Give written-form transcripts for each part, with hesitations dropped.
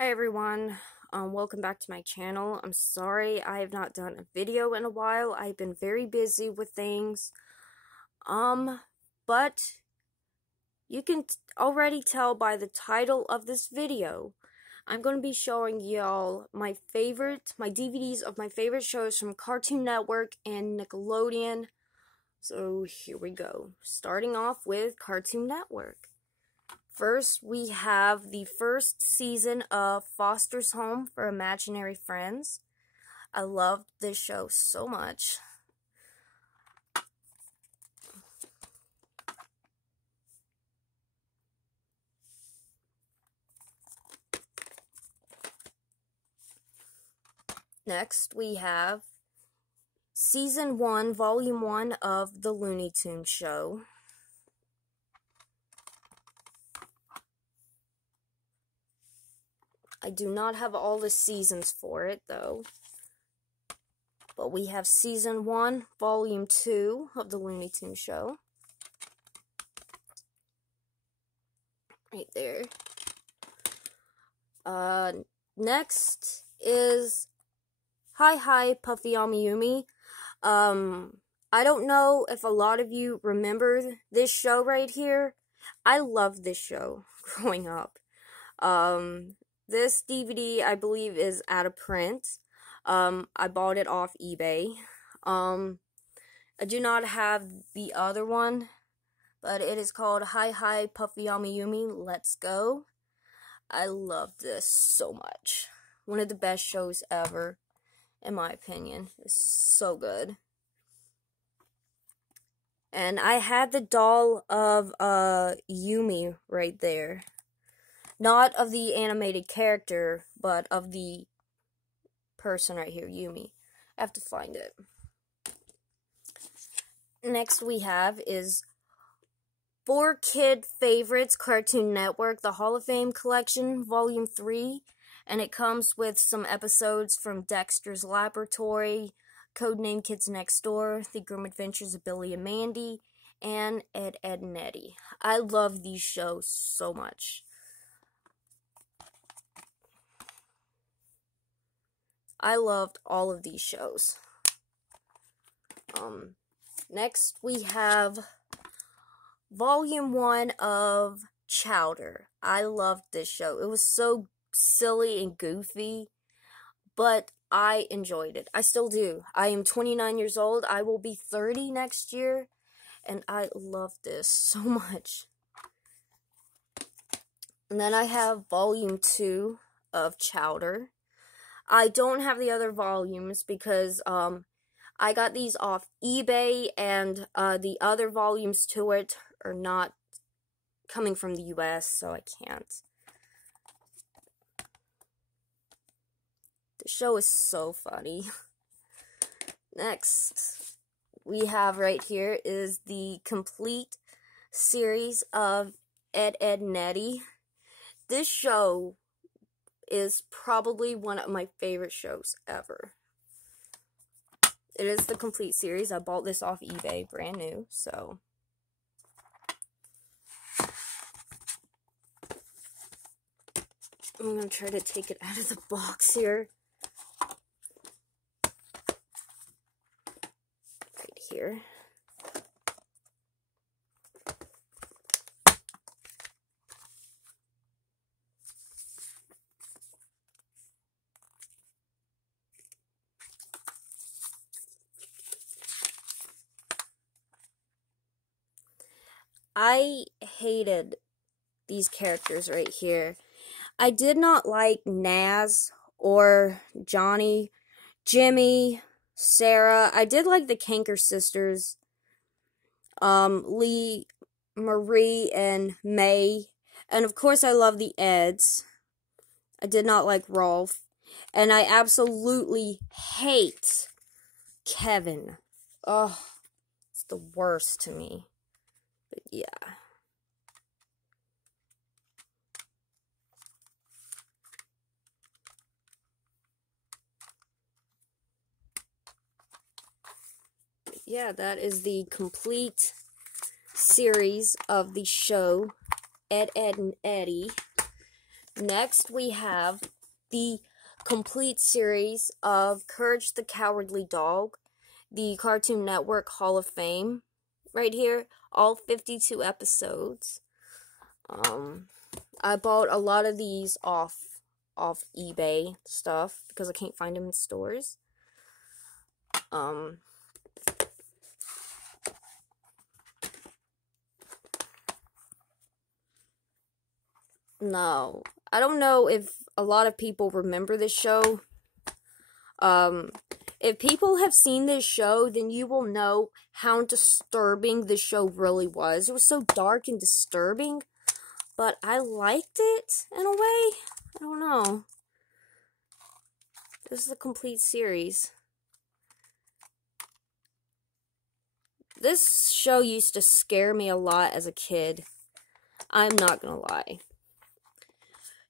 Hi everyone, welcome back to my channel. I'm sorry I have not done a video in a while. I've been very busy with things. But you can already tell by the title of this video, I'm going to be showing y'all my DVDs of my favorite shows from Cartoon Network and Nickelodeon. So here we go, starting off with Cartoon Network. First, we have the first season of Foster's Home for Imaginary Friends. I loved this show so much. Next, we have Season 1, Volume 1 of The Looney Tunes Show. I do not have all the seasons for it, though. But we have Season 1, Volume 2 of The Looney Tunes Show. Right there. Next is Hi Hi Puffy Amiyumi. I don't know if a lot of you remember this show right here. I loved this show growing up. This DVD, I believe, is out of print. I bought it off eBay. I do not have the other one, but it is called Hi Hi Puffy Amiyumi, Let's Go. I love this so much. One of the best shows ever, in my opinion. It's so good. And I had the doll of Yumi right there. Not of the animated character, but of the person right here, Yumi. I have to find it. Next we have is 4 Kid Favorites Cartoon Network, The Hall of Fame Collection, Volume 3. And it comes with some episodes from Dexter's Laboratory, Codename Kids Next Door, The Grim Adventures of Billy and Mandy, and Ed, Edd n Eddy. I love these shows so much. I loved all of these shows. Next we have Volume 1 of Chowder. I loved this show. It was so silly and goofy, but I enjoyed it. I still do. I am 29 years old. I will be 30 next year, and I love this so much. And then I have Volume 2 of Chowder. I don't have the other volumes because I got these off eBay, and the other volumes to it are not coming from the US, so I can't. The show is so funny. Next, we have right here is the complete series of Ed, Edd n Eddy. This show is probably one of my favorite shows ever. It is the complete series. I bought this off eBay, brand new, so. I'm gonna try to take it out of the box here. Right here. I hated these characters right here. I did not like Naz or Johnny, Jimmy, Sarah. I did like the Kanker sisters, Lee, Marie, and May. And of course I love the Eds. I did not like Rolf. And I absolutely hate Kevin. Oh, it's the worst to me. But yeah. Yeah, that is the complete series of the show, Ed, Edd n Eddy. Next, we have the complete series of Courage the Cowardly Dog, the Cartoon Network Hall of Fame, right here, all 52 episodes. I bought a lot of these off eBay stuff because I can't find them in stores. No, I don't know if a lot of people remember this show. If people have seen this show, then you will know how disturbing this show really was. It was so dark and disturbing, but I liked it in a way. I don't know. This is a complete series. This show used to scare me a lot as a kid. I'm not gonna lie.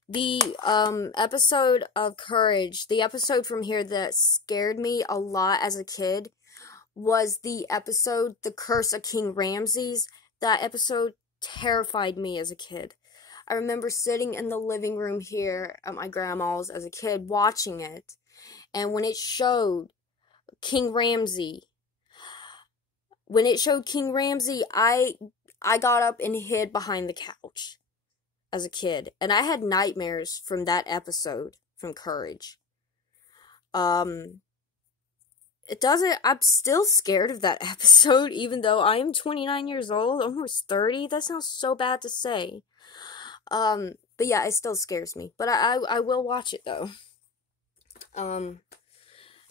The episode of Courage, the episode from here that scared me a lot as a kid was the episode The Curse of King Ramses. That episode terrified me as a kid. I remember sitting in the living room here at my grandma's as a kid watching it, and when it showed King Ramsay, I got up and hid behind the couch as a kid, and I had nightmares from that episode from Courage. I'm still scared of that episode, even though I am 29 years old, almost 30. That sounds so bad to say. But yeah, it still scares me. But I will watch it though.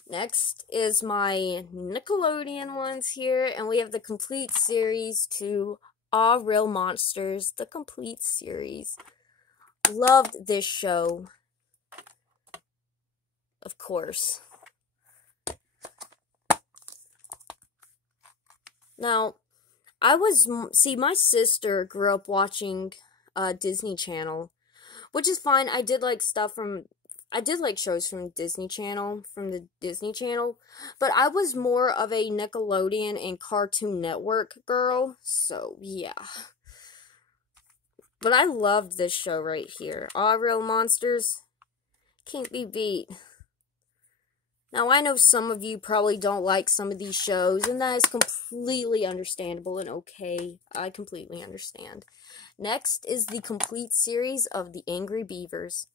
Next is my Nickelodeon ones here, and we have the complete series to All Real Monsters, the complete series. Loved this show. Of course. Now, my sister grew up watching Disney Channel, which is fine. I did like shows from Disney Channel, but I was more of a Nickelodeon and Cartoon Network girl, so yeah. But I loved this show right here. All Real Monsters can't be beat. Now, I know some of you probably don't like some of these shows, and that is completely understandable and okay. I completely understand. Next is the complete series of The Angry Beavers.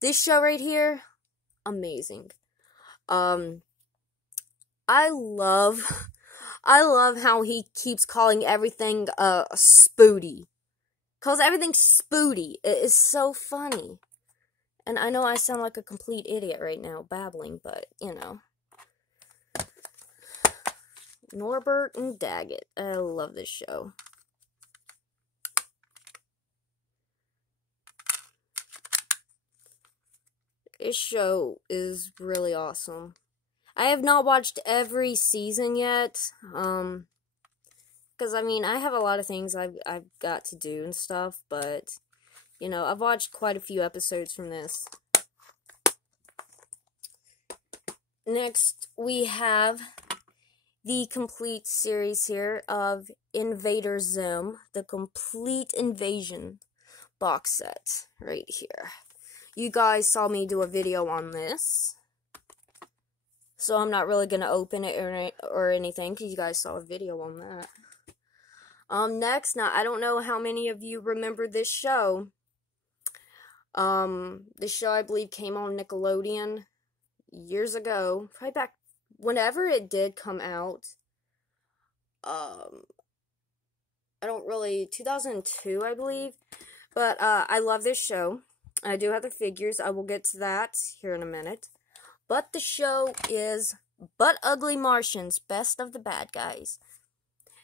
This show right here, amazing. I love how he keeps calling everything Spooty. Calls everything Spooty. It is so funny. And I know I sound like a complete idiot right now, babbling, but, you know. Norbert and Daggett. I love this show. This show is really awesome. I have not watched every season yet, because, I mean, I have a lot of things I've got to do and stuff, but, you know, I've watched quite a few episodes from this. Next, we have the complete series here of Invader Zim, the complete invasion box set right here. You guys saw me do a video on this, so I'm not really going to open it or anything, because you guys saw a video on that. Next, now, I don't know how many of you remember this show. This show, I believe, came on Nickelodeon years ago, probably back whenever it did come out. 2002, I believe. But, I love this show. I do have the figures. I will get to that here in a minute. But the show is But Ugly Martians, Best of the Bad Guys.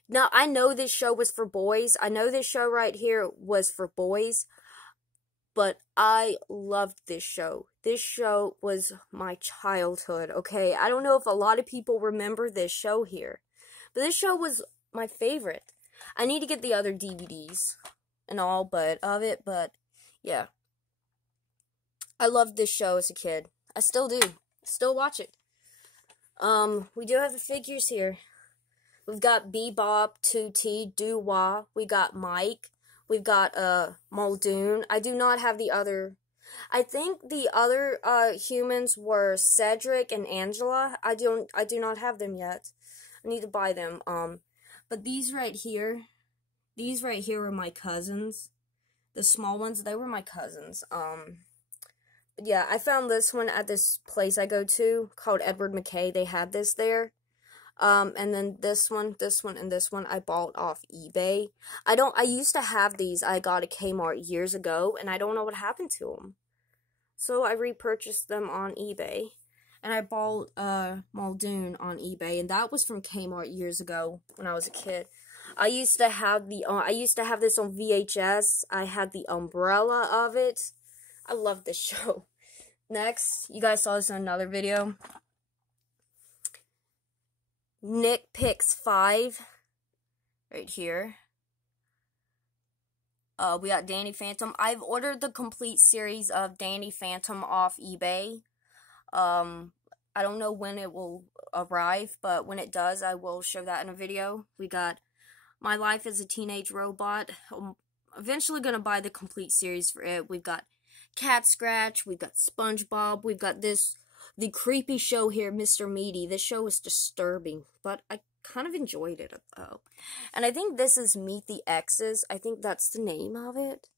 Now, I know this show was for boys. I know this show right here was for boys. But I loved this show. This show was my childhood, okay? I don't know if a lot of people remember this show here. But this show was my favorite. I need to get the other DVDs and all but yeah. I loved this show as a kid. I still do. Still watch it. We do have the figures here. We've got Bebop, Tootie, Doo-Wah. We got Mike. We've got Muldoon. I do not have the other. I think the other humans were Cedric and Angela. I do not have them yet. I need to buy them. But these right here were my cousins. The small ones, they were my cousins. But yeah, I found this one at this place I go to called Edward McKay. They had this there. And then this one, and this one I bought off eBay. I used to have these. I got at Kmart years ago, and I don't know what happened to them. So I repurchased them on eBay. And I bought Muldoon on eBay, and that was from Kmart years ago when I was a kid. I used to have this on VHS. I had the umbrella of it. I love this show. Next, you guys saw this in another video. Nick Picks 5 right here. We got Danny Phantom. I've ordered the complete series of Danny Phantom off eBay. I don't know when it will arrive, but when it does, I will show that in a video. We got My Life as a Teenage Robot. I'm eventually going to buy the complete series for it. We've got Cat Scratch. We've got SpongeBob. We've got the creepy show here, Mr. Meaty. This show is disturbing, but I kind of enjoyed it, though. And I think this is Meet the Exes. I think that's the name of it.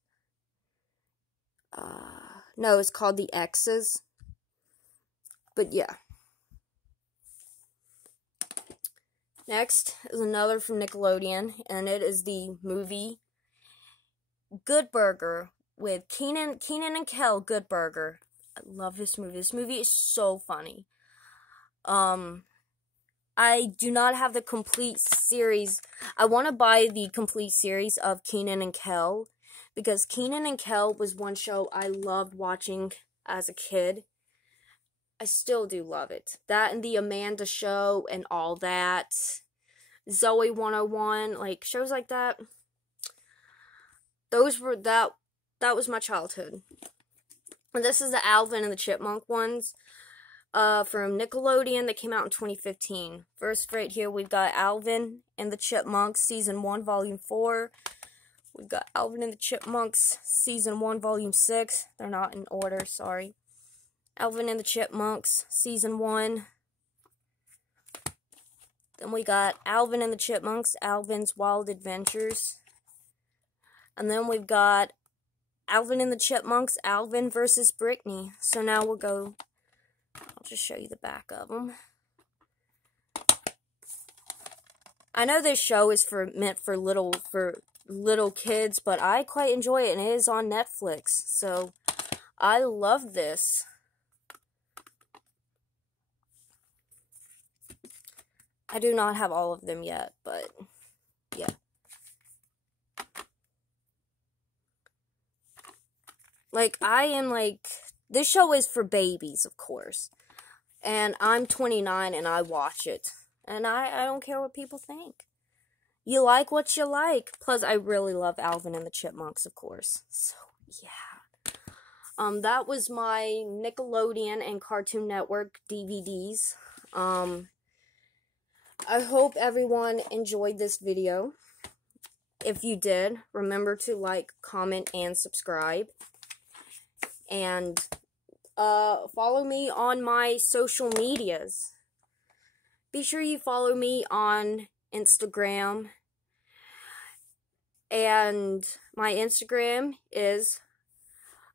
No, it's called The Exes. But yeah. Next is another from Nickelodeon, and it is the movie Good Burger with Keenan and Kel. Good Burger. I love this movie. This movie is so funny. I do not have the complete series. I want to buy the complete series of Keenan and Kel, because Keenan and Kel was one show I loved watching as a kid. I still do love it. That and the Amanda Show and all that. Zoe 101, like shows like that. That was my childhood. And this is the Alvin and the Chipmunk ones from Nickelodeon that came out in 2015. First right here we've got Alvin and the Chipmunks Season 1 Volume 4. We've got Alvin and the Chipmunks Season 1 Volume 6. They're not in order, sorry. Alvin and the Chipmunks, Season 1. Then we got Alvin and the Chipmunks, Alvin's Wild Adventures. And then we've got Alvin and the Chipmunks, Alvin versus Brittany. So now I'll just show you the back of them. I know this show is meant for little kids, but I quite enjoy it, and it is on Netflix. So I love this. I do not have all of them yet, but yeah. This show is for babies, of course. And I'm 29 and I watch it. And I don't care what people think. You like what you like. Plus, I really love Alvin and the Chipmunks, of course. So, yeah. That was my Nickelodeon and Cartoon Network DVDs. I hope everyone enjoyed this video. If you did, remember to like, comment, and subscribe. And follow me on my social medias. Be sure you follow me on Instagram. And my Instagram is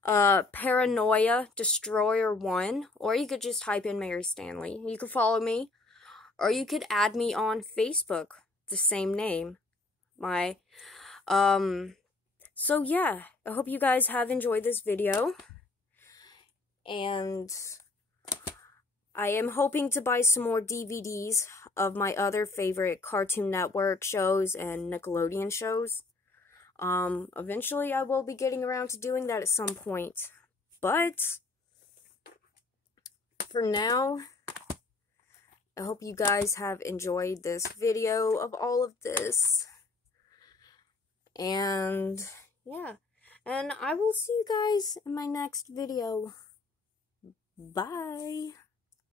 Paranoia Destroyer 1. Or you could just type in Mary Stanley. You can follow me. Or you could add me on Facebook, the same name. So yeah, I hope you guys have enjoyed this video. And I am hoping to buy some more DVDs of my other favorite Cartoon Network shows and Nickelodeon shows. Eventually I will be getting around to doing that at some point. But for now, I hope you guys have enjoyed this video of all of this. And, yeah. And I will see you guys in my next video. Bye.